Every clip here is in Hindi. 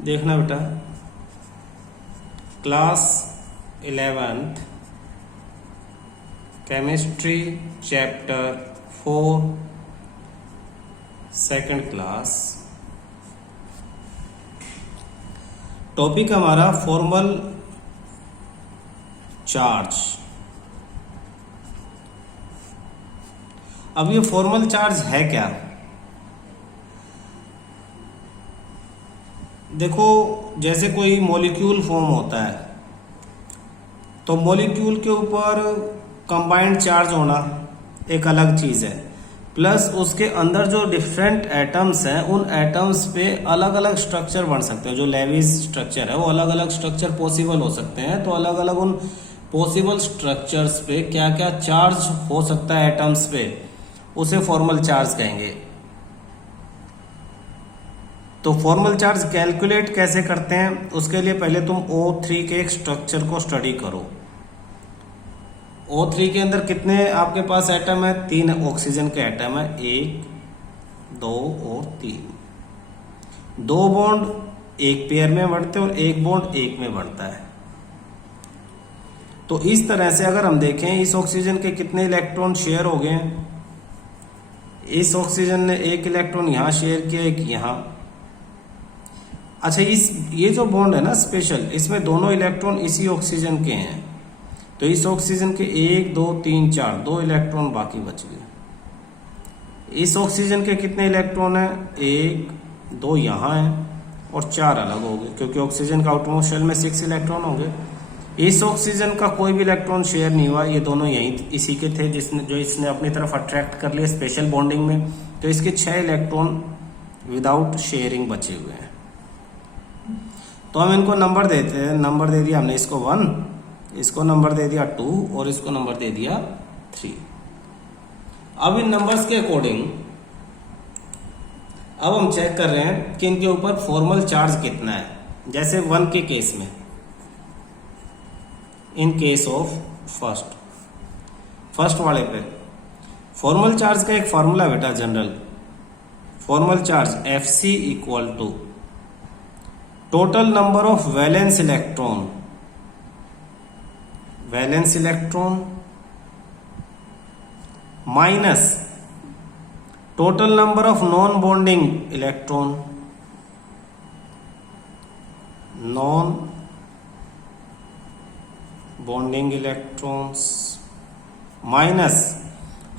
देखना बेटा, class 11th chemistry chapter 4 second class. Topic हमारा फॉर्मल चार्ज। अब ये फॉर्मल चार्ज है क्या? देखो, जैसे कोई मॉलिक्यूल फॉर्म होता है तो मॉलिक्यूल के ऊपर कंबाइंड चार्ज होना एक अलग चीज है, प्लस उसके अंदर जो डिफरेंट एटम्स हैं उन एटम्स पे अलग अलग स्ट्रक्चर बन सकते हैं। जो लेविस स्ट्रक्चर है वो अलग अलग स्ट्रक्चर पॉसिबल हो सकते हैं। तो अलग अलग उन पॉसिबल स्ट्रक्चर्स पे क्या क्या चार्ज हो सकता है एटम्स पे, उसे फॉर्मल चार्ज कहेंगे। तो फॉर्मल चार्ज कैलकुलेट कैसे करते हैं, उसके लिए पहले तुम O3 के एक स्ट्रक्चर को स्टडी करो। O3 के अंदर कितने आपके पास एटम है? 3 ऑक्सीजन के एटम है, 1, 2 और 3। 2 बॉन्ड एक पेयर में बढ़ते हैं और 1 बॉन्ड एक में बढ़ता है। तो इस तरह से अगर हम देखें, इस ऑक्सीजन के कितने इलेक्ट्रॉन शेयर हो गए हैं? इस ऑक्सीजन ने 1 इलेक्ट्रॉन यहां शेयर किया, 1 यहां। अच्छा, ये जो बॉन्ड है ना स्पेशल, इसमें दोनों इलेक्ट्रॉन इसी ऑक्सीजन के हैं। तो इस ऑक्सीजन के 1, 2, 3, 4 2 इलेक्ट्रॉन बाकी बच गए। इस ऑक्सीजन के कितने इलेक्ट्रॉन हैं? 1, 2 यहाँ हैं और 4 अलग हो गए, क्योंकि ऑक्सीजन का आउटरमोस्ट शेल में 6 इलेक्ट्रॉन हो गए। इस ऑक्सीजन का कोई भी इलेक्ट्रॉन शेयर नहीं हुआ, ये दोनों यही इसी के थे जो इसने अपनी तरफ अट्रैक्ट कर लिए स्पेशल बॉन्डिंग में। तो इसके 6 इलेक्ट्रॉन विदाउट शेयरिंग बचे हुए हैं। तो हम इनको नंबर देते हैं। नंबर दे दिया हमने इसको 1, इसको नंबर दे दिया 2 और इसको नंबर दे दिया 3। अब इन नंबर्स के अकॉर्डिंग अब हम चेक कर रहे हैं कि इनके ऊपर फॉर्मल चार्ज कितना है। जैसे 1 के केस में, इन केस ऑफ फर्स्ट वाले पे फॉर्मल चार्ज का एक फॉर्मूला बेटा, general formal charge Fc equal to total number of valence electron minus total number of non bonding electron, non bonding electrons minus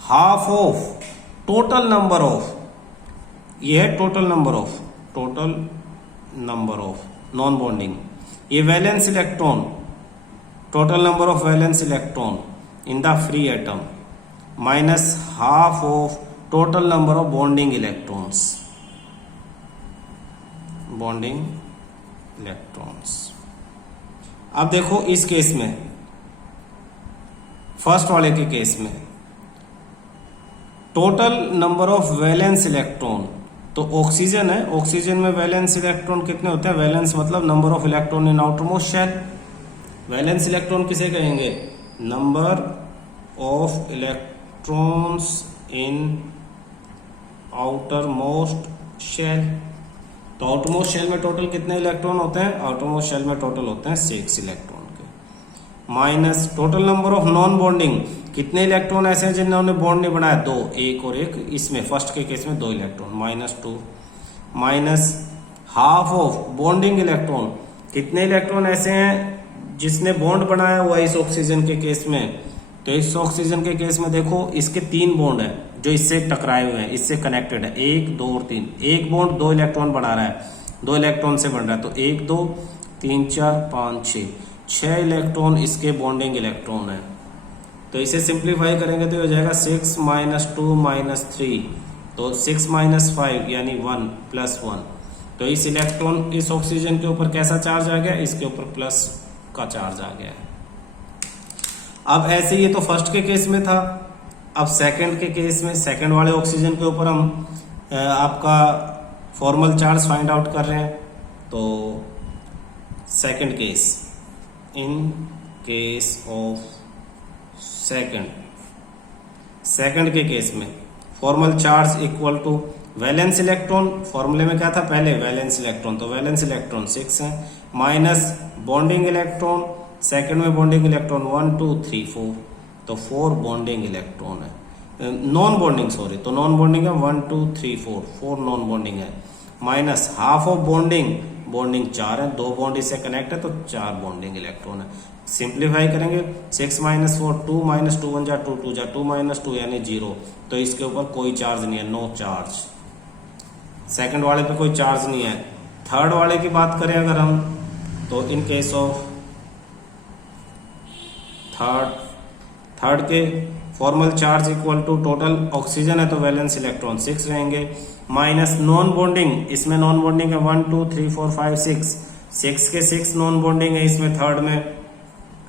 half of total number of, ये है total number of non bonding, ये valence electron, total number of valence electron in the free atom minus half of total number of bonding electrons, अब देखो इस केस में, फर्स्ट वाले के केस में total number of valence electron, तो ऑक्सीजन है, ऑक्सीजन में वैलेंस इलेक्ट्रॉन कितने होते हैं? वैलेंस मतलब number of electron in outermost shell. Valence electron किसे कहेंगे? Number of electrons in outer most shell. तो आउटरमोस्ट शेल में टोटल कितने इलेक्ट्रॉन होते हैं? आउटरमोस्ट शेल में टोटल होते हैं 6 इलेक्ट्रॉन के, minus total number of non bonding, कितने इलेक्ट्रॉन ऐसे हैं जिन्होंने बॉन्ड नहीं बनाया? 2, 1 और 1, इसमें फर्स्ट के केस में 2 electron, -2, minus half of bonding electron, कितने इलेक्ट्रॉन ऐसे हैं जिसने बॉन्ड बनाया हुआ इस ऑक्सीजन के केस में? तो इस ऑक्सीजन के केस में देखो, इसके 3 बॉन्ड है जो इससे टकराए हुए हैं, इससे कनेक्टेड है, 1, 2 और 3। एक बॉन्ड 2 इलेक्ट्रॉन बना रहा है, 2 इलेक्ट्रॉन से बन रहा है, तो 1, 2, 3, 4, 5, 6 इलेक्ट्रॉन इसके बॉन्डिंग इलेक्ट्रॉन है। तो इसे सिंप्लीफाई करेंगे तो हो जाएगा 6 - 2 - 3, तो 6 - 5 यानी 1 + 1। तो इस इलेक्ट्रॉन, इस ऑक्सीजन के ऊपर कैसा चार्ज आ गया? इसके ऊपर प्लस का चार्ज आ गया है। अब ऐसे ये तो फर्स्ट के केस में था। अब सेकंड के केस में, सेकंड वाले ऑक्सीजन के ऊपर हम आपका फॉर्मल चार्ज फाइंड आउट कर रहे हैं। तो second case, in case of second के केस में formal charge equal to valence electron फॉर्मूले में क्या था पहले, वैलेंस इलेक्ट्रॉन, तो वैलेंस इलेक्ट्रॉन 6 है, माइनस बॉन्डिंग इलेक्ट्रॉन, सेकंड में बॉन्डिंग इलेक्ट्रॉन 1 2 3 4, तो 4 बॉन्डिंग इलेक्ट्रॉन है, नॉन बॉन्डिंग सॉरी, तो नॉन बॉन्डिंग है 1 2 3 4, 4 नॉन बॉन्डिंग है, minus half of bonding, bonding 4 है, 2 बॉन्ड इससे कनेक्ट है तो 4 बॉन्डिंग इलेक्ट्रॉन है। सिंप्लीफाई करेंगे 6 माइनस 4 2 माइनस 2 1 जा 2 2 जा 2 माइनस 2 यानी 0, तो इसके ऊपर कोई चार्ज नहीं है, नो चार्ज। सेकंड वाले पे कोई चार्ज नहीं है। थर्ड वाले की बात करें अगर हम, तो इन केस ऑफ थर्ड के formal charge equal to total oxygen है तो वैलेंस इलेक्ट्रॉन 6 रहेंगे, माइनस नॉन बॉन्डिंग, इसमें नॉन बॉन्डिंग है 1 2 3 4 5 6, 6 के 6 नॉन बॉन्डिंग है इसमें थर्ड में,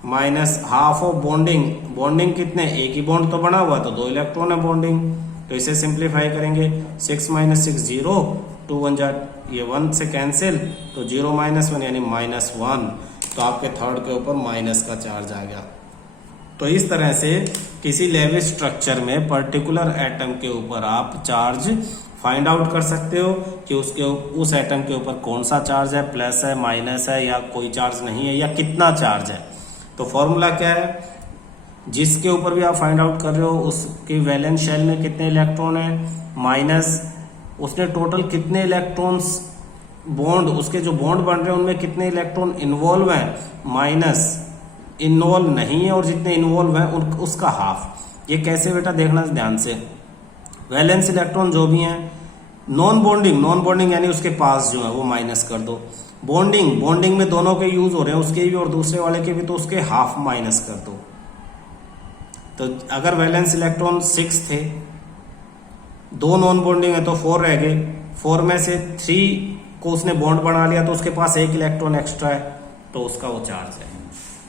minus half of bonding, bonding कितने, एक ही बॉन्ड तो बना हुआ तो 2 इलेक्ट्रॉन है बॉन्डिंग, तो इसे सिंप्लीफाई करेंगे 6 माइनस 6 0, 2 1 जा ये 1 से कैंसिल, तो 0 माइनस 1 यानी -1, तो आपके थर्ड के ऊपर माइनस का चार्ज आ गया। तो इस तरह से किसी लेविस स्ट्रक्चर में पर्टिकुलर एटम के ऊपर आप चार्ज फाइंड आउट कर सकते हो कि उसके उस एटम के ऊपर कौन सा चार्ज है, प्लस है, माइनस है, या कोई चार्ज नहीं है, या कितना चार्ज है। तो फॉर्मूला क्या है, जिसके ऊपर भी आप फाइंड आउट कर रहे हो उसके वैलेंस शेल में कितने इलेक्ट्रॉन है, माइनस उसने टोटल कितने इलेक्ट्रॉन्स बॉन्ड, उसके जो बॉन्ड बन रहे हैं उनमें कितने इलेक्ट्रॉन इन्वॉल्व हैं, माइनस इन्वॉल्व नहीं है और जितने इन्वॉल्व हैं उसका हाफ। ये कैसे बेटा देखना ध्यान से, वैलेंस इलेक्ट्रॉन जो भी हैं, नॉन बॉन्डिंग यानी उसके पास जो है वो माइनस कर दो, बॉन्डिंग में दोनों के यूज हो रहे हैं उसके भी और दूसरे वाले के भी, तो उसके हाफ माइनस कर दो। तो अगर वैलेंस इलेक्ट्रॉन 6 थे, 2 नॉन बॉन्डिंग है तो 4 रह गए, 4 में से 3 को उसने बॉन्ड बना लिया तो उसके पास 1 इलेक्ट्रॉन एक्स्ट्रा है तो उसका वो चार्ज है।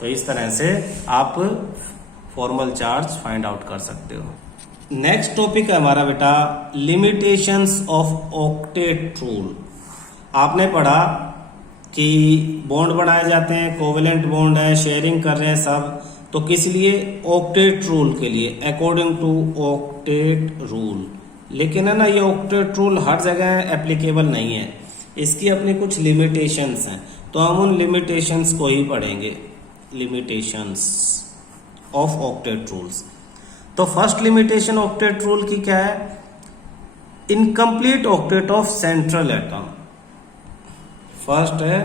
तो इस तरह से आप फॉर्मल चार्ज फाइंड आउट कर सकते हो। नेक्स्ट टॉपिक है हमारा बेटा लिमिटेशंस ऑफ ऑक्टेट रूल। आपने पढ़ा कि बॉन्ड बनाए जाते हैं, कोवेलेंट बॉन्ड है, शेयरिंग कर रहे हैं सब, तो किस लिए, ऑक्टेट रूल के लिए, अकॉर्डिंग टू ऑक्टेट रूल। लेकिन है ना ये ऑक्टेट रूल हर जगह एप्लीकेबल नहीं है, इसकी अपनी कुछ लिमिटेशंस हैं, तो हम उन लिमिटेशंस को ही पढ़ेंगे, लिमिटेशंस ऑफ ऑक्टेट रूल्स। तो फर्स्ट लिमिटेशन ऑक्टेट रूल की क्या है, incomplete octet of central atom. First है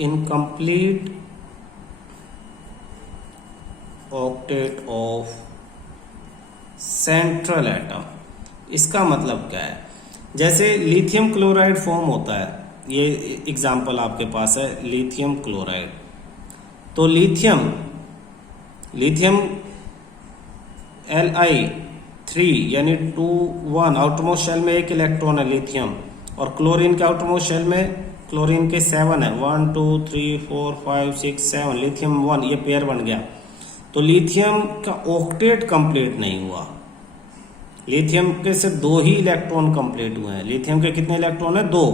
incomplete octet of central atom. इसका मतलब क्या है, जैसे लिथियम क्लोराइड फॉर्म होता है, ये एग्जांपल आपके पास है लिथियम क्लोराइड, तो लिथियम Li3 यानी 2 1 आउटरमोस्ट शेल में 1 इलेक्ट्रॉन है लिथियम, और क्लोरीन के आउटरमोस्ट शेल में क्लोरीन के 7 है, 1 2 3 4 5 6 7, लिथियम 1, ये पेयर बन गया। तो लिथियम का ऑक्टेट कंप्लीट नहीं हुआ, लिथियम के सिर्फ 2 ही इलेक्ट्रॉन कंप्लीट हुए हैं। लिथियम के कितने इलेक्ट्रॉन है, 2,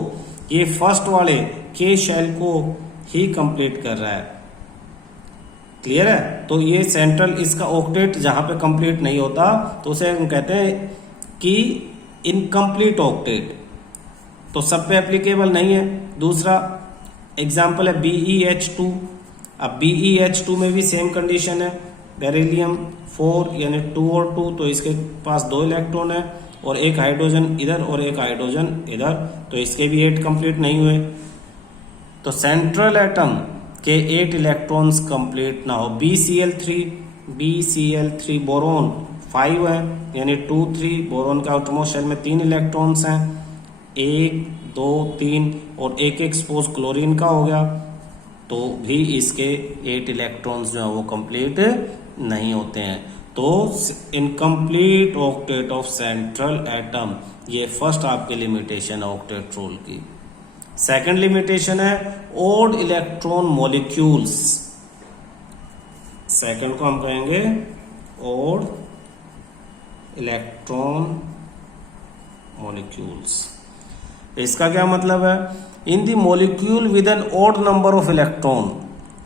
ये फर्स्ट वाले के शेल को ही कंप्लीट कर रहा है, क्लियर है। तो ये सेंट्रल, इसका ऑक्टेट जहां पे कंप्लीट नहीं होता तो उसे हम कहते हैं कि इनकम्प्लीट ऑक्टेट, तो सब पे एप्लीकेबल नहीं है। दूसरा एग्जांपल है BeH2, अब BeH2 में भी सेम कंडीशन है, बेरिलियम 4 यानी 2 और 2, तो इसके पास 2 इलेक्ट्रॉन है और एक हाइड्रोजन इधर और एक हाइड्रोजन इधर, तो इसके भी 8 कंप्लीट नहीं हुए। तो सेंट्रल एटम के 8 इलेक्ट्रॉन्स कंप्लीट ना हो। BCl3 बोरोन 5 है यानी 2 3, बोरोन का आउटरमोस्ट शेल में 3 इलेक्ट्रॉन्स हैं, 1 2 3, और एक एक्सपोज क्लोरीन का हो गया, तो भी इसके 8 इलेक्ट्रॉन्स जो है वो कंप्लीट नहीं होते हैं। तो incomplete octet of central atom, ये फर्स्ट आपकी लिमिटेशन है ऑक्टेट रूल की। सेकंड लिमिटेशन है ओड इलेक्ट्रॉन मॉलिक्यूल्स, सेकंड को हम कहेंगे ओड इलेक्ट्रॉन मॉलिक्यूल्स। इसका क्या मतलब है, in the molecule with an odd number of electron,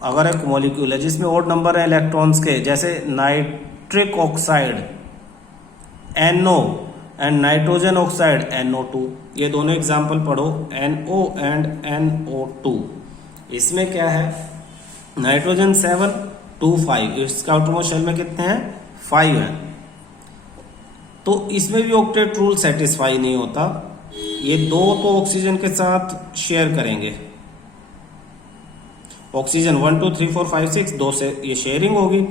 अगर एक मॉलिक्यूल है जिसमें ओड नंबर है इलेक्ट्रॉन्स के, जैसे nitric oxide NO, and nitrogen oxide NO2। ये दोनों एग्जाम्पल पढ़ो, NO एंड NO2। इसमें क्या है, नाइट्रोजन 7 2 5, इसका आउटरमोस्ट शेल में कितने हैं 5 हैं। तो इसमें भी ऑक्टेट रूल सेटिस्फाई नहीं होता। ये दो तो ऑक्सीजन के साथ शेयर करेंगे, ऑक्सीजन 1 2 3 4 5 6 दो से ये शेयरिंग होगी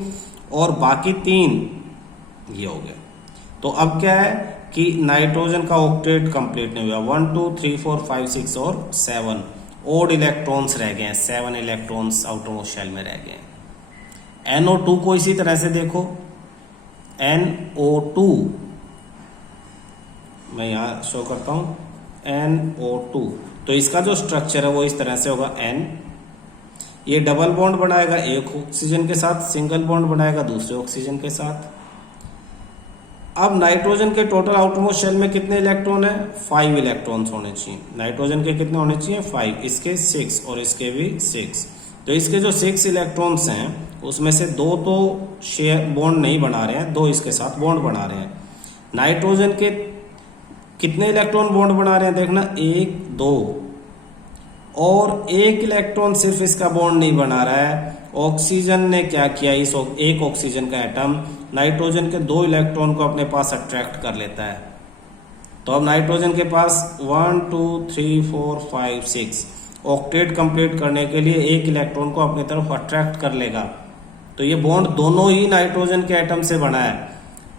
और बाकी 3 ये हो गया। तो अब क्या है कि नाइट्रोजन का ऑक्टेट कंप्लीट नहीं हुआ, 1 2 3 4 5 6 और 7 ओड इलेक्ट्रॉन्स रह गए हैं, 7 इलेक्ट्रॉन्स आउटरमोस्ट शेल में रह गए हैं। NO2 को इसी तरह से देखो, NO2 मैं यहां शो करता हूं, NO2। तो इसका जो स्ट्रक्चर है वो इस तरह से होगा, N ये डबल बॉन्ड बनाएगा एक ऑक्सीजन के साथ, सिंगल बॉन्ड बनाएगा दूसरे ऑक्सीजन के साथ। अब नाइट्रोजन के टोटल आउटरमोस्ट शेल में कितने इलेक्ट्रॉन है, 5 इलेक्ट्रॉन्स होने चाहिए। नाइट्रोजन के कितने होने चाहिए 5, इसके 6 और इसके भी 6। तो इसके जो 6 इलेक्ट्रॉन्स हैं उसमें से 2 तो शेयर बॉन्ड नहीं बना रहे हैं, 2 इसके साथ बॉन्ड बना रहे हैं। नाइट्रोजन के कितने इलेक्ट्रॉन बॉन्ड बना रहे हैं देखना, 1 2 और 1 इलेक्ट्रॉन सिर्फ इसका बॉन्ड नहीं बना रहा है। ऑक्सीजन ने क्या किया, इस एक ऑक्सीजन का एटम नाइट्रोजन के 2 इलेक्ट्रॉन को अपने पास अट्रैक्ट कर लेता है। तो अब नाइट्रोजन के पास 1 2 3 4 5 6 ऑक्टेट कंप्लीट करने के लिए 1 इलेक्ट्रॉन को अपनी तरफ अट्रैक्ट कर लेगा। तो ये बॉन्ड दोनों ही नाइट्रोजन के एटम से बना है।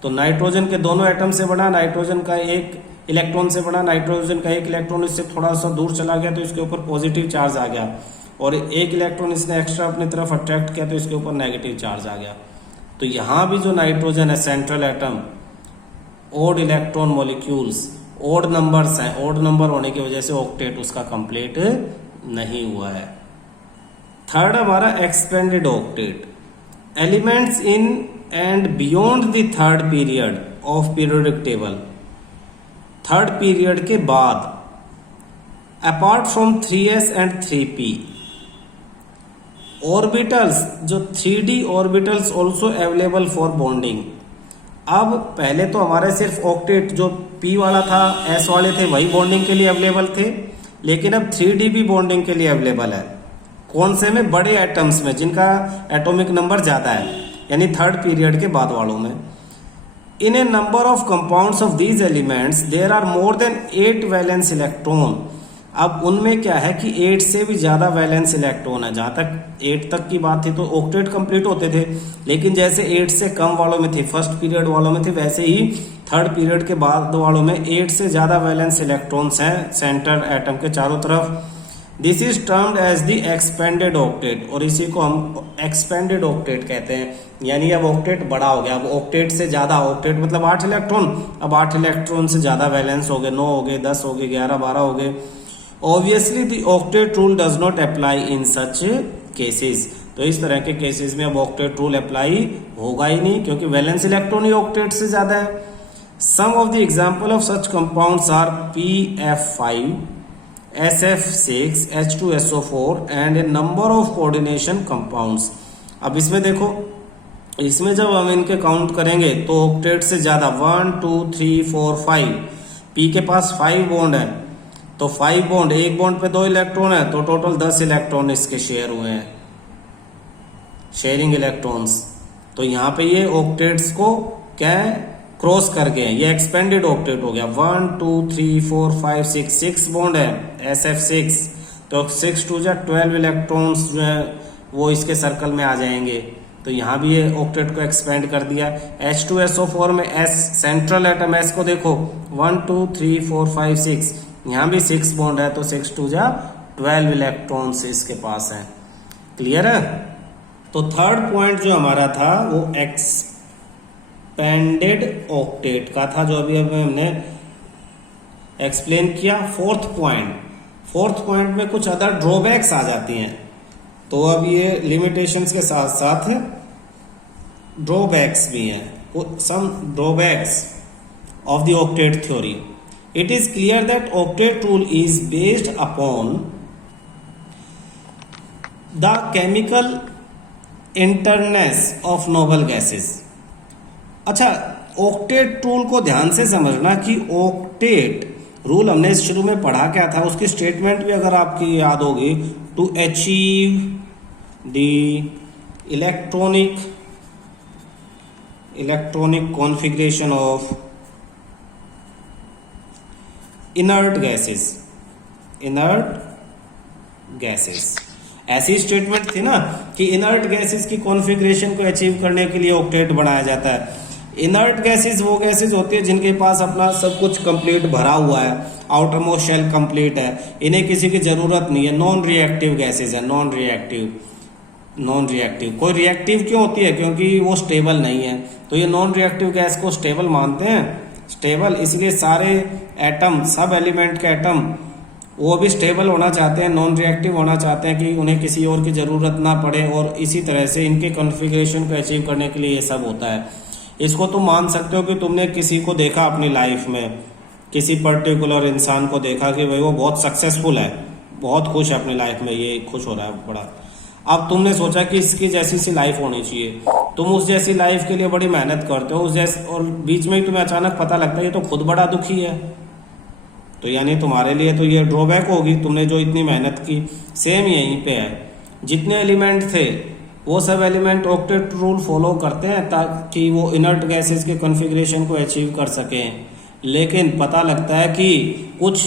तो नाइट्रोजन के दोनों एटम से बना, नाइट्रोजन का 1 इलेक्ट्रॉन से बना, नाइट्रोजन का 1 इलेक्ट्रॉन इससे थोड़ा सा दूर चला गया तो इसके ऊपर पॉजिटिव चार्ज आ गया, और 1 इलेक्ट्रॉन इसने एक्स्ट्रा अपनी तरफ अट्रैक्ट किया तो इसके ऊपर नेगेटिव चार्ज आ गया। तो यहां भी जो नाइट्रोजन है central atom, odd electron molecules, odd numbers हैं, ओड नंबर होने की वजह से ऑक्टेट उसका कंप्लीट नहीं हुआ है। थर्ड हमारा expanded octet, elements in and beyond the third period of periodic table, third period के बाद, apart from 3s and 3p, orbitals जो 3d orbitals also available for bonding. अब पहले तो हमारे सिर्फ ऑक्टेट जो p वाला था, s वाले थे, वही बॉन्डिंग के लिए अवेलेबल थे, लेकिन अब 3d भी बॉन्डिंग के लिए अवेलेबल है। कौन से में, बड़े एटम्स में जिनका एटॉमिक नंबर ज्यादा है, यानी थर्ड पीरियड के बाद वालों में। In a number of compounds of these elements, there are more than 8 valence electron. अब उनमें क्या है कि 8 से भी ज्यादा वैलेंस इलेक्ट्रॉन है। जहां तक 8 तक की बात थी तो ऑक्टेट कंप्लीट होते थे, लेकिन जैसे 8 से कम वालों में थे, फर्स्ट पीरियड वालों में थे, वैसे ही थर्ड पीरियड के बाद वालों में 8 से ज्यादा वैलेंस इलेक्ट्रॉन्स हैं सेंटर एटम के चारों तरफ। This is termed as the expanded octet, और इसी को हम एक्सपेंडेड ऑक्टेट कहते हैं। यानी अब ऑक्टेट बड़ा हो गया, अब ऑक्टेट से ज्यादा, ऑक्टेट मतलब 8 इलेक्ट्रॉन, अब 8 इलेक्ट्रॉन से ज्यादा वैलेंस हो गए, 9 हो गए, 10 हो गए, 11 12 हो गए। Obviously the octet rule does not apply in such cases. तो इस तरह के केसेस में अब ऑक्टेट रूल अप्लाई होगा ही नहीं, क्योंकि वैलेंस इलेक्ट्रॉन ही ऑक्टेट से ज्यादा है। Some of the example of such compounds are PF5, SF6, H2SO4 and a number of coordination compounds. अब इसमें देखो, इसमें जब हम इनके काउंट करेंगे तो ऑक्टेट से ज्यादा 1 2 3 4 5, P के पास 5 बॉन्ड है, तो 5 बॉन्ड, एक बॉन्ड पे 2 इलेक्ट्रॉन है, तो टोटल 10 इलेक्ट्रॉन इसके शेयर हुए हैं, शेयरिंग इलेक्ट्रॉन्स। तो यहाँ पे ये ऑक्टेट्स को क्या है, क्रॉस कर गए, ये एक्सपेंडेड ऑक्टेट हो गया। 1 2 3 4 5 6 बॉन्ड है, SF6, तो 6 2 12 इलेक्ट्रॉन्स जो है वो इसके सर्कल में आ जाएंगे। तो यहाँ भी ये ऑक्टेट को एक्सपेंड कर दिया। H2SO4 में S, सेंट्रल एटम S को देखो, 1 2 3 4 5 6, यहाँ भी 6 बॉन्ड है, तो 6 2 12 इलेक्ट्रॉन्स इसके पास हैं। क्लियर है? तो थर्ड पॉइंट जो हमारा था वो एक्सपेंडेड ऑक्टेट का था, जो अभी हमने एक्सप्लेन किया। फोर्थ पॉइंट में कुछ अदर ड्रॉबैक्स आ जाती हैं, तो अब ये लिमिटेशंस के साथ साथ ड्रॉबैक्स भी हैं। Some drawbacks of the octet theory. It is clear that octet rule is based upon the chemical inertness of noble gases. अच्छा, ऑक्टेट रूल को ध्यान से समझना कि ऑक्टेट रूल हमने शुरू में पढ़ा क्या था, उसकी स्टेटमेंट भी अगर आपकी याद होगी, to achieve the electronic configuration of inert gases. ऐसी स्टेटमेंट थी ना कि इनर्ट गैसेस की कॉन्फ़िगरेशन को अचीव करने के लिए ऑक्टेट बनाया जाता है। इनर्ट गैसेस वो गैसेस होती है जिनके पास अपना सब कुछ कंप्लीट भरा हुआ है, आउटर मोस्ट शेल कंप्लीट है, इन्हें किसी की जरूरत नहीं है, नॉन रिएक्टिव गैसेस है, नॉन रिएक्टिव। कोई रिएक्टिव क्यों होती है? क्योंकि वो स्टेबल नहीं है, तो ये नॉन रिएक्टिव गैस को स्टेबल मानते हैं। स्टेबल इसलिए सारे एटम, सब एलिमेंट के एटम वो भी स्टेबल होना चाहते हैं, नॉन रिएक्टिव होना चाहते हैं कि उन्हें किसी और की ज़रूरत ना पड़े, और इसी तरह से इनके कॉन्फ़िगरेशन को अचीव करने के लिए ये सब होता है। इसको तुम मान सकते हो कि तुमने किसी को देखा अपनी लाइफ में, किसी पर्टिकुलर इंसान को देखा कि भाई वो बहुत सक्सेसफुल है, बहुत खुश है अपनी लाइफ में, ये खुश हो रहा है बड़ा। अब तुमने सोचा कि इसकी जैसी सी लाइफ होनी चाहिए, तुम उस जैसी लाइफ के लिए बड़ी मेहनत करते हो उस जैसे, और बीच में ही तुम्हें अचानक पता लगता है ये तो खुद बड़ा दुखी है, तो यानी तुम्हारे लिए तो ये ड्रॉबैक होगी, तुमने जो इतनी मेहनत की। सेम यहीं पे है, जितने एलिमेंट थे वो सब एलिमेंट ऑक्टेट रूल फॉलो करते हैं ताकि वो इनर्ट गैसेस के कॉन्फ़िगरेशन को अचीव कर सकें, लेकिन पता लगता है कि कुछ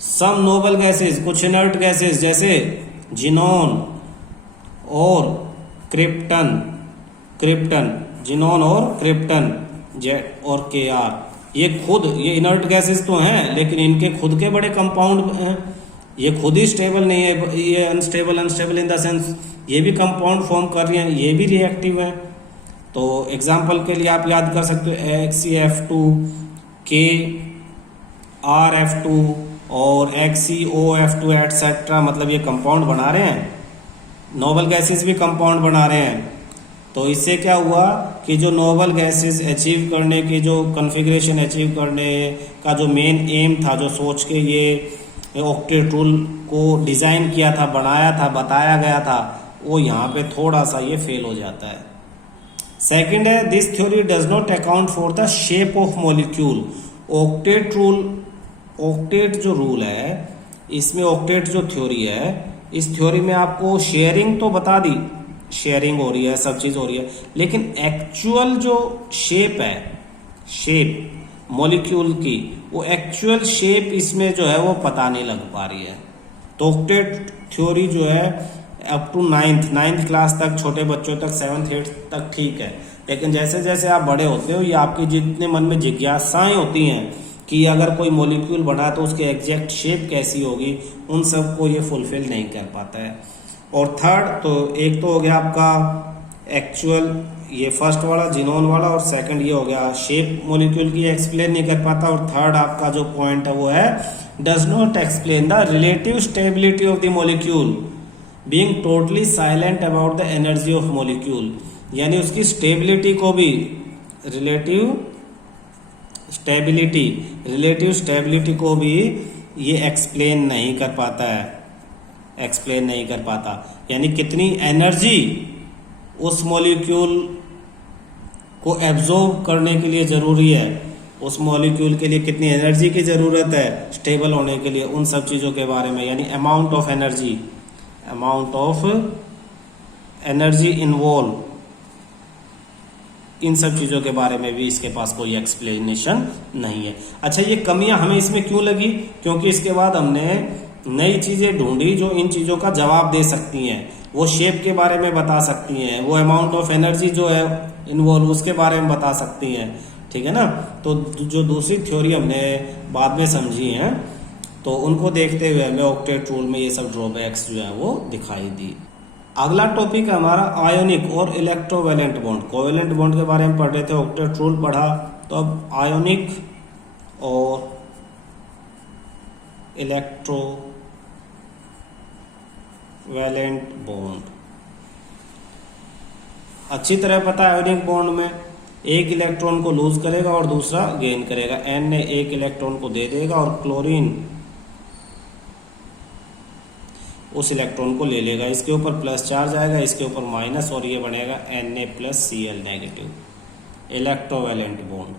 सम नोबल गैसेस, कुछ इनर्ट गैसेस जैसे जिनोन और क्रिप्टन, जिनोन और क्रिप्टन, जेट और केआर, ये इनर्ट गैसेस तो हैं, लेकिन इनके खुद के बड़े कंपाउंड हैं, ये खुद ही स्टेबल नहीं है, ये अनस्टेबल इन द सेंस ये भी कंपाउंड फॉर्म कर रही हैं, ये भी रिएक्टिव हैं। तो एग्जांपल के लिए आप याद कर सकते हो HCF2, KrF2 और HCOF2 एटसेट्रा, मतलब ये कंपाउंड बना रहे हैं, नोबल गैसेस भी कंपाउंड बना रहे हैं। तो इससे क्या हुआ कि जो नोबल गैसेस अचीव करने की, जो कॉन्फ़िगरेशन अचीव करने का जो मेन एम था, जो सोच के ये ऑक्टेट रूल को डिज़ाइन किया था, बनाया था, बताया गया था, वो यहाँ पे थोड़ा सा ये फेल हो जाता है। सेकंड है, this theory does not account for the shape of molecule. Octet जो रूल है, इसमें ऑक्टेट जो थ्योरी है, इस थ्योरी में आपको शेयरिंग तो बता दी, शेयरिंग हो रही है, सब चीज हो रही है, लेकिन एक्चुअल जो शेप है, शेप मॉलिक्यूल की, वो एक्चुअल शेप इसमें जो है वो पता नहीं लग पा रही है। तो ऑक्टेट थ्योरी जो है अप टू नाइन्थ क्लास तक, छोटे बच्चों तक, 7th 8th तक ठीक है, लेकिन जैसे जैसे आप बड़े होते हो, ये आपकी जितने मन में जिज्ञासाएं होती हैं कि अगर कोई मॉलिक्यूल बना तो उसकी एग्जैक्ट शेप कैसी होगी, उन सब को ये फुलफिल नहीं कर पाता है। और थर्ड, तो एक तो हो गया आपका एक्चुअल, ये फर्स्ट वाला जिनोन वाला, और सेकंड ये हो गया शेप मॉलिक्यूल की एक्सप्लेन नहीं कर पाता, और थर्ड आपका जो पॉइंट है वो है does not explain the relative stability of the molecule being totally silent about the energy of molecule, यानी उसकी स्टेबिलिटी को भी, रिलेटिव स्टेबिलिटी को भी ये एक्सप्लेन नहीं कर पाता, यानी कितनी एनर्जी उस मॉलिक्यूल को एब्जॉर्ब करने के लिए जरूरी है, उस मॉलिक्यूल के लिए कितनी एनर्जी की जरूरत है स्टेबल होने के लिए, उन सब चीजों के बारे में, यानी अमाउंट ऑफ एनर्जी इन्वॉल्व, इन सब चीजों के बारे में भी इसके पास कोई एक्सप्लेनेशन नहीं है। अच्छा, ये कमियां हमें इसमें क्यों लगी? क्योंकि इसके बाद हमने नई चीजें ढूंढी जो इन चीजों का जवाब दे सकती हैं, वो शेप के बारे में बता सकती हैं, वो अमाउंट ऑफ एनर्जी जो है इन्वॉल्व उसके बारे में बता सकती हैं, ठीक है ना। तो जो दूसरी थ्योरी हमने बाद में समझी हैं, तो उनको देखते हुए हमें ऑक्टेट रूल में ये सब ड्रॉबैक्स जो है वो दिखाई दी। अगला टॉपिक है हमारा आयोनिक और इलेक्ट्रोवैलेंट बॉन्ड। कोवेलेंट बॉन्ड के बारे में पढ़ रहे थे, ऑक्टेट रूल पढ़ा, तो अब आयोनिक और इलेक्ट्रोवैलेंट बॉन्ड। अच्छी तरह पता है, आयोनिक बॉन्ड में एक इलेक्ट्रॉन को लूज करेगा और दूसरा गेन करेगा, एन ने एक इलेक्ट्रॉन को दे देगा और क्लोरीन उस इलेक्ट्रॉन को ले लेगा, इसके ऊपर प्लस चार्ज आएगा, इसके ऊपर माइनस, और ये बनेगा Na+Cl नेगेटिव। Electrovalent bond.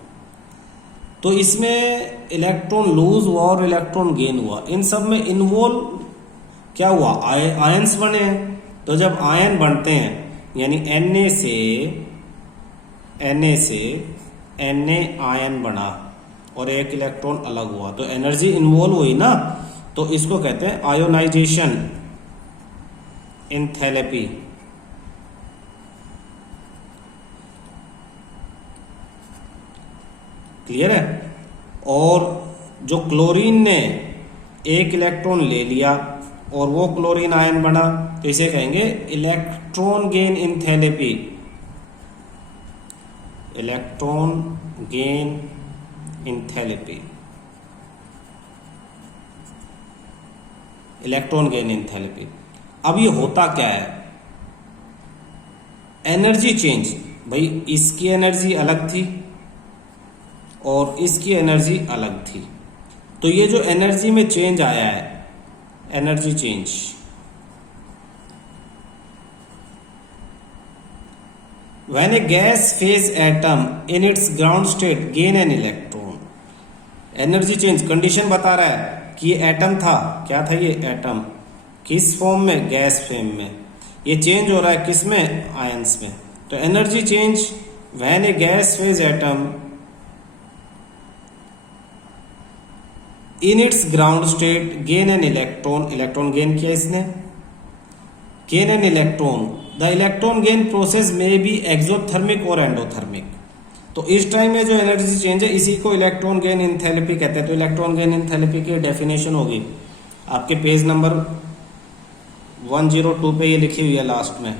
तो इसमें इलेक्ट्रॉन लूज हुआ और इलेक्ट्रॉन गेन हुआ, इन सब में इन्वॉल्व क्या हुआ, आयंस बने हैं। तो जब आयन बनते हैं यानी Na से Na आयन बना और एक इलेक्ट्रॉन अलग हुआ तो एनर्जी इन्वॉल्व हुई ना, तो इसको कहते हैं आयोनाइजेशन एंथैल्पी। क्लियर है। और जो क्लोरीन ने एक इलेक्ट्रॉन ले लिया और वो क्लोरीन आयन बना तो इसे कहेंगे electron gain enthalpy. Electron gain enthalpy, electron gain enthalpy. अब ये होता क्या है, एनर्जी चेंज। भाई इसकी एनर्जी अलग थी और इसकी एनर्जी अलग थी, तो ये जो एनर्जी में चेंज आया है, energy change, when a gas phase atom in its ground state gain an electron, energy change condition बता रहा है कि ये एटम था, क्या था ये एटम, किस फॉर्म में, गैस फॉर्म में, ये चेंज हो रहा है किस में, आयंस में। तो energy change when A gas phase atom in its ground state gain an electron, electron gain किया इसने, gain an electron, the electron gain process में बी एक्सोथर्मिक और एंडोथर्मिक। तो इस टाइम में जो एनर्जी चेंज है इसी को इलेक्ट्रॉन गेन एंथैल्पी कहते हैं। तो इलेक्ट्रॉन गेन एंथैल्पी की डेफिनेशन होगी आपके पेज नंबर 102 पे ये लिखी हुई है लास्ट में,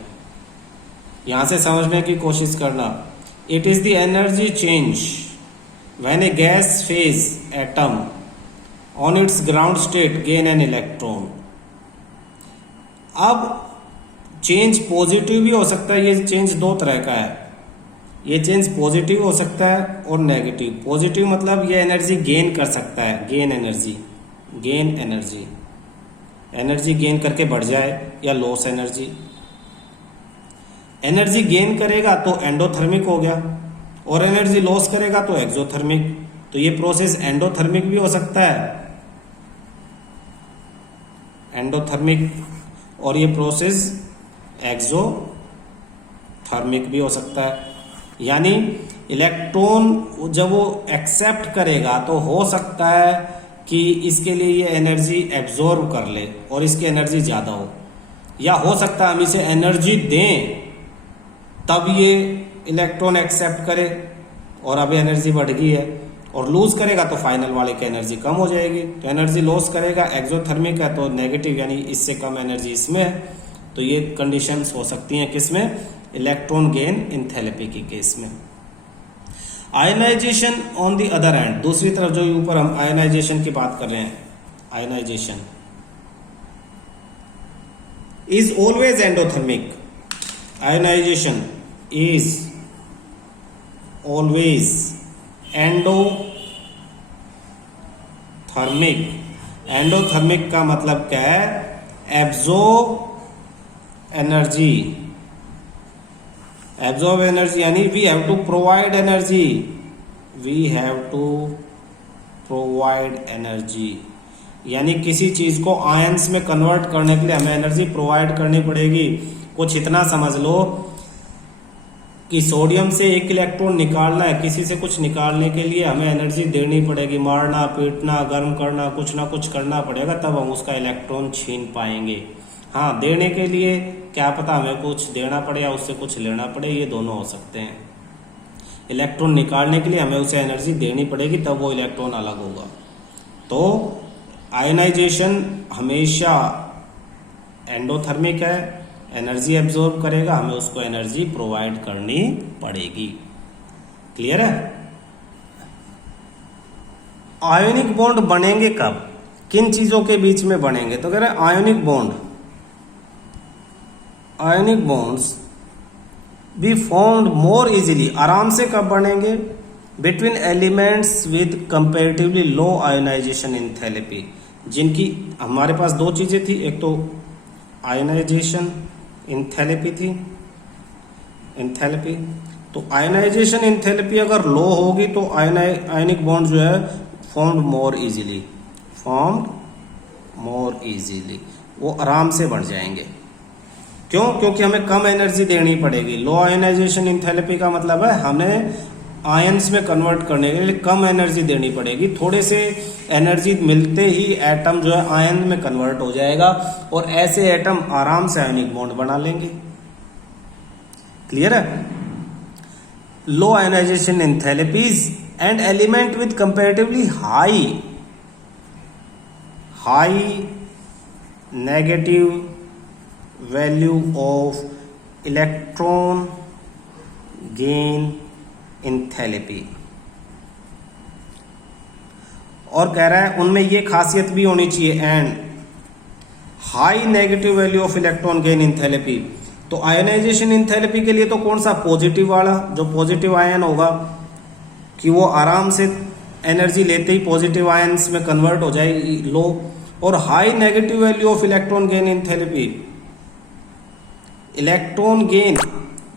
यहां से समझने की कोशिश करना। It is the energy change when A gas phase atom on it's ground state gain an electron. अब चेंज पॉजिटिव भी हो सकता है, ये चेंज दो तरह का है, ये चेंज पॉजिटिव हो सकता है और नेगेटिव। पॉजिटिव मतलब ये एनर्जी गेन कर सकता है, gain energy, gain energy, energy gain करके बढ़ जाए, या लॉस एनर्जी। एनर्जी गेन करेगा तो एंडोथर्मिक हो गया और एनर्जी लॉस करेगा तो एक्सोथर्मिक। तो ये प्रोसेस एंडोथर्मिक भी हो सकता है, एंडोथर्मिक, और ये प्रोसेस एक्सोथर्मिक भी हो सकता है। यानी इलेक्ट्रॉन जब वो एक्सेप्ट करेगा तो हो सकता है कि इसके लिए ये एनर्जी एब्जॉर्ब कर ले और इसकी एनर्जी ज़्यादा हो, या हो सकता है हम इसे एनर्जी दें तब ये इलेक्ट्रॉन एक्सेप्ट करे और अब एनर्जी बढ़ गई है, और लूज करेगा तो फाइनल वाले की एनर्जी कम हो जाएगी। तो एनर्जी लॉस करेगा, एक्सोथर्मिक है तो नेगेटिव, यानी इससे कम एनर्जी इसमें है। तो ये कंडीशंस हो सकती हैं किसमें, इलेक्ट्रॉन गेन एंथैल्पी के केस में। Ionization on the other end, दूसरी तरफ जो ऊपर हम आयनाइजेशन की बात कर रहे हैं, ionization is always endothermic. Ionization is always endothermic. Endothermic का मतलब क्या है, एब्जॉर्ब एनर्जी, एब्जॉर्ब एनर्जी, यानी we have to provide energy, we have to provide energy, यानी किसी चीज को आयंस में कन्वर्ट करने के लिए हमें एनर्जी प्रोवाइड करनी पड़ेगी। कुछ इतना समझ लो कि सोडियम से एक इलेक्ट्रॉन निकालना है, किसी से कुछ निकालने के लिए हमें एनर्जी देनी पड़ेगी, मारना, पीटना, गर्म करना, कुछ ना कुछ करना पड़ेगा, तब हम उसका इलेक्ट्रॉन छीन पाएंगे। हाँ, देने के लिए क्या पता हमें कुछ देना पड़े या उससे कुछ लेना पड़े, ये दोनों हो सकते हैं। इलेक्ट्रॉन निकालने के लिए हमें उसे एनर्जी देनी पड़ेगी तब वो इलेक्ट्रॉन अलग होगा। तो आयनाइजेशन हमेशा एंडोथर्मिक है, एनर्जी एब्जॉर्ब करेगा, हमें उसको एनर्जी प्रोवाइड करनी पड़ेगी। क्लियर है। आयोनिक बॉन्ड बनेंगे कब, किन चीजों के बीच में बनेंगे, तो कह रहे हैं ionic bond, ionic bonds be formed more easily, आराम से कब बनेंगे, between elements with comparatively low ionization enthalpy. जिनकी हमारे पास दो चीजें थी, एक तो आयोनाइजेशन एंथैल्पी थी, एंथैल्पी, तो आयनाइजेशन एंथैल्पी अगर लो होगी तो आयनिक बॉन्ड जो है फॉर्म्ड मोर इजीली वो आराम से बढ़ जाएंगे। क्यों? क्योंकि हमें कम एनर्जी देनी पड़ेगी। लो आयनाइजेशन एंथैल्पी का मतलब है हमें आयंस में कन्वर्ट करने के लिए कम एनर्जी देनी पड़ेगी। थोड़े से एनर्जी मिलते ही एटम जो है आयन में कन्वर्ट हो जाएगा और ऐसे एटम आराम से आयनिक बॉन्ड बना लेंगे। क्लियर है? Low ionization enthalpies and element with comparatively high negative value of electron gain enthalpy, और कह रहा है उनमें ये खासियत भी होनी चाहिए and high negative value of electron gain enthalpy. तो आयनाइजेशन एंथैल्पी के लिए तो कौन सा? पॉजिटिव वाला, जो पॉजिटिव आयन होगा कि वो आराम से एनर्जी लेते ही पॉजिटिव आयंस में कन्वर्ट हो जाएगी लो। और high negative value of electron gain enthalpy, electron gain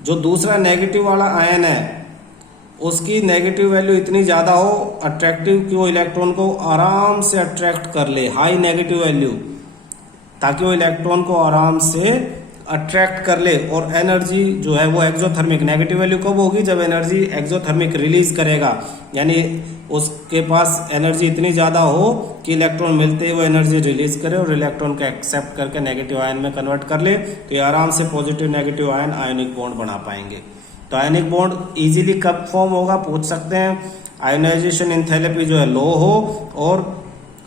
जो दूसरा नेगेटिव वाला आयन है उसकी नेगेटिव वैल्यू इतनी ज्यादा हो अट्रैक्टिव कि वो इलेक्ट्रॉन को आराम से अट्रैक्ट कर ले, हाई नेगेटिव वैल्यू, ताकि वो इलेक्ट्रॉन को आराम से अट्रैक्ट कर ले। और एनर्जी जो है वो एक्सोथर्मिक, नेगेटिव वैल्यू कब होगी? जब एनर्जी एक्सोथर्मिक रिलीज करेगा, यानी उसके पास एनर्जी इतनी ज्यादा हो कि इलेक्ट्रॉन मिलते ही वो एनर्जी रिलीज करे और इलेक्ट्रॉन को एक्सेप्ट करके नेगेटिव आयन में कन्वर्ट कर ले, तो ये आराम से positive negative ion ionic bond बना पाएंगे। तो आयनिक बॉन्ड इजीली कब फॉर्म होगा? पूछ सकते हैं। आयनाइजेशन एंथैल्पी जो है लो हो और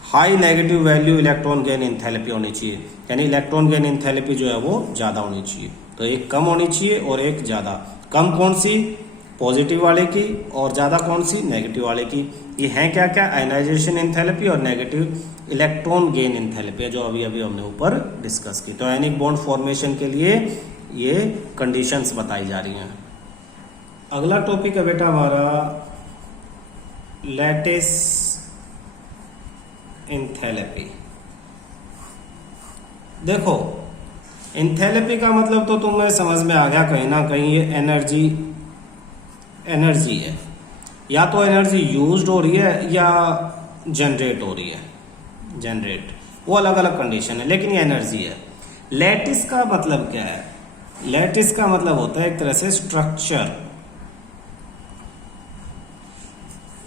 high negative value electron gain enthalpy होनी चाहिए, यानी इलेक्ट्रॉन गेन एंथैल्पी जो है वो ज्यादा होनी चाहिए। तो एक कम होनी चाहिए और एक ज्यादा। कम कौन सी? पॉजिटिव वाले की, और ज्यादा कौन सी? नेगेटिव वाले की। ये हैं क्या क्या? आयनाइजेशन एंथैल्पी और नेगेटिव इलेक्ट्रॉन गेन एंथैल्पी, जो अभी अभी हमने ऊपर डिस्कस की। तो आयनिक बॉन्ड फॉर्मेशन के लिए ये कंडीशंस बताई जा रही हैं। अगला टॉपिक है बेटा हमारा लैटिस एंथैल्पी। देखो एंथैल्पी का मतलब तो तुम्हें समझ में आ गया कहीं ना कहीं, ये एनर्जी है। या तो एनर्जी यूज्ड हो रही है या जनरेट हो रही है। जनरेट वो अलग अलग कंडीशन है, लेकिन ये एनर्जी है। लैटिस का मतलब क्या है? लैटिस का मतलब होता है एक तरह से structure,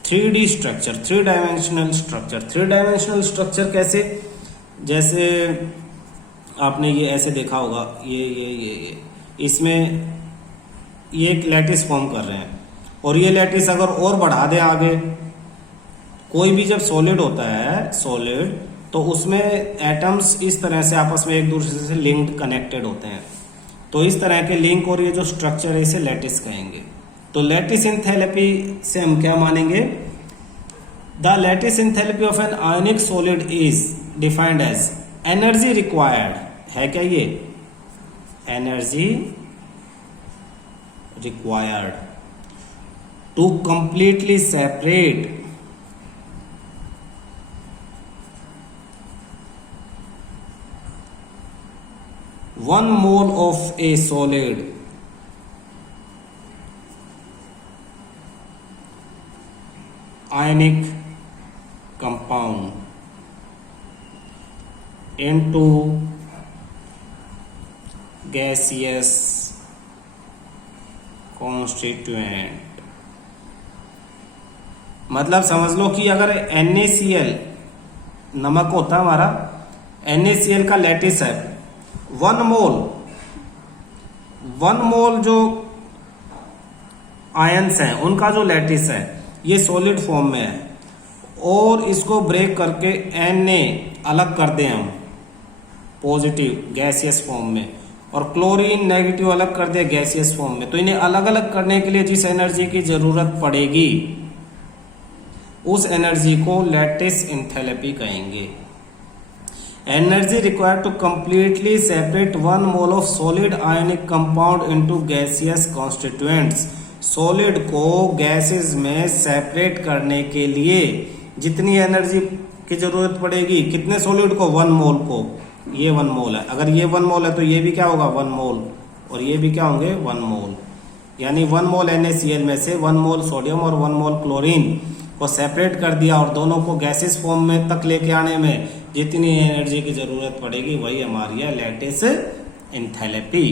3D structure, 3 dimensional structure. 3 dimensional structure कैसे? जैसे आपने ये ऐसे देखा होगा, ये इसमें ये एक लैटिस फॉर्म कर रहे हैं, और ये लैटिस अगर और बढ़ा दें आगे, कोई भी जब सॉलिड होता है सॉलिड, तो उसमें एटम्स इस तरह से आपस में एक दूसरे से लिंक्ड कनेक्टेड होते हैं। तो इस तरह के लिंक और ये जो स्ट्रक्चर है इसे लैटिस कहेंगे। तो लैटिस एंथैल्पी से हम क्या मानेंगे? The lattice enthalpy of an ionic solid is defined as energy required, है क्या ये? Energy required to completely separate one mole of a solid ionic compound into gaseous constituent। मतलब समझ लो कि अगर NaCl नमक होता है हमारा, NaCl का लैटिस है 1 मोल जो आयंस हैं उनका जो लैटिस है ये सॉलिड फॉर्म में है, और इसको ब्रेक करके Na अलग कर दें हम पॉजिटिव गैसियस फॉर्म में, और क्लोरीन नेगेटिव अलग कर दे गैसियस फॉर्म में। तो इन्हें अलग अलग करने के लिए जिस एनर्जी की जरूरत पड़ेगी उस एनर्जी को लैटिस एंथैल्पी कहेंगे। Energy required to completely separate 1 mole of solid ionic compound into gaseous constituents. Solid को गैसेस में सेपरेट करने के लिए जितनी एनर्जी की जरूरत पड़ेगी, कितने सॉलिड को? 1 मोल को। ये 1 मोल है, अगर ये 1 मोल है तो ये भी क्या होगा? 1 मोल, और ये भी क्या होंगे? 1 मोल। यानी 1 मोल NaCl में से 1 मोल सोडियम और 1 मोल क्लोरीन को सेपरेट कर दिया और दोनों को गैसेस फॉर्म में तक लेके आने में जितनी एनर्जी की जरूरत पड़ेगी वही हमारी है लैटिस एंथैल्पी।